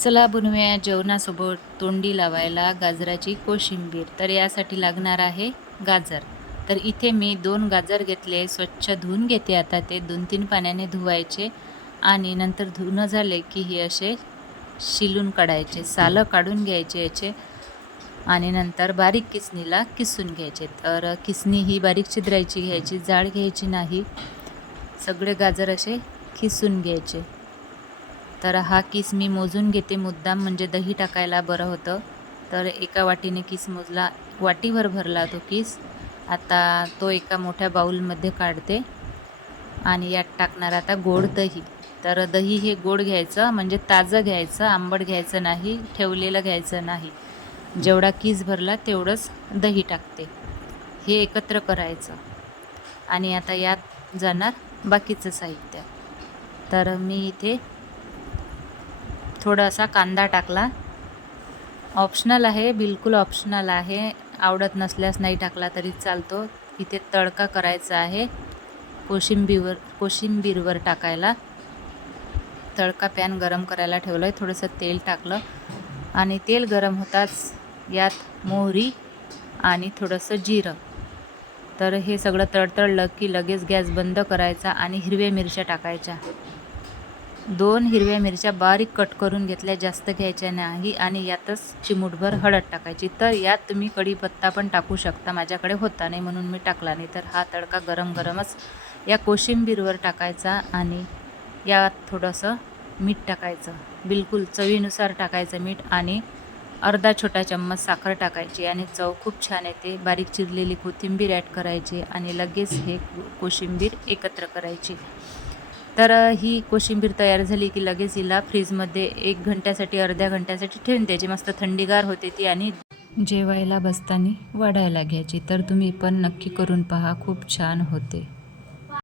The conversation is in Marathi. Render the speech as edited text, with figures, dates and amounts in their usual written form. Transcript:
चला बनवूया जेवणासोबत तोंडी लावायला गाजराची कोशिंबीर. तर यासाठी लागणार आहे गाजर. तर इथे मी 2 गाजर घेतले, स्वच्छ धुवून घेते. आता ते 2-3 पाण्याने धुवायचे आणि नंतर धुणं झाले की हे असे शिलून काढायचे, सालं काढून घ्यायचे याचे आणि नंतर बारीक किसणीला किसून घ्यायचे. तर किसणी ही बारीक छिद्रायची घ्यायची, जाड घ्यायची नाही. सगळे गाजर असे किसून घ्यायचे. तर हा किस मी मोजून घेते मुद्दाम, म्हणजे दही टाकायला बरं होतं. तर एका वाटीने किस मोजला, वाटीभर भरला तो किस. आता तो एका मोठ्या बाउलमध्ये काढते आणि यात टाकणार आता गोड दही. तर दही हे गोड घ्यायचं, म्हणजे ताजं घ्यायचं, आंबट घ्यायचं नाही, ठेवलेलं घ्यायचं नाही. जेवढा किस भरला तेवढंच दही टाकते. हे एकत्र करायचं आणि आता यात जाणार बाकीचं साहित्य. तर मी इथे थोडासा कांदा टाकला. ऑप्शनल आहे, बिलकुल ऑप्शनल आहे. आवडत नसल्यास नाही टाकला तरी चालतो. इथे तडका करायचा आहे कोशिंबीरवर टाकायला. तडका पॅन गरम करायला ठेवलं आहे. थोडंसं तेल टाकलं आणि तेल गरम होताच यात मोहरी आणि थोडंसं जिरं. तर हे सगळं तडतडलं की लगेच गॅस बंद करायचा आणि हिरव्या मिरच्या टाकायच्या. 2 हिरव्या मिरच्या बारीक कट करून घेतल्या, जास्त घ्यायच्या नाही. आणि यातच चिमूटभर हळद टाकायची. तर यात तुम्ही कढीपत्ता पण टाकू शकता. माझ्याकडे होता नाही म्हणून मी टाकला नाही. तर हा तडका गरम गरमच या कोशिंबीरवर टाकायचा आणि यात थोडंसं मीठ टाकायचं, बिलकुल चवीनुसार टाकायचं मीठ. आणि अर्धा छोटा चम्मच साखर टाकायची आणि चव खूप छान येते. बारीक चिरलेली कोथिंबीर ॲड करायची आणि लगेच हे कोशिंबीर एकत्र करायची. तर ही कोशिंबीर तयार झाली की लगेच हिला फ्रीजमध्ये 1 घंट्यासाठी, अर्ध्या घंट्यासाठी ठेवून द्यायची. मस्त थंडीगार होते ती आणि जेवायला बसताना वाढायला घ्यायची. तर तुम्ही पण नक्की करून पहा, खूप छान होते.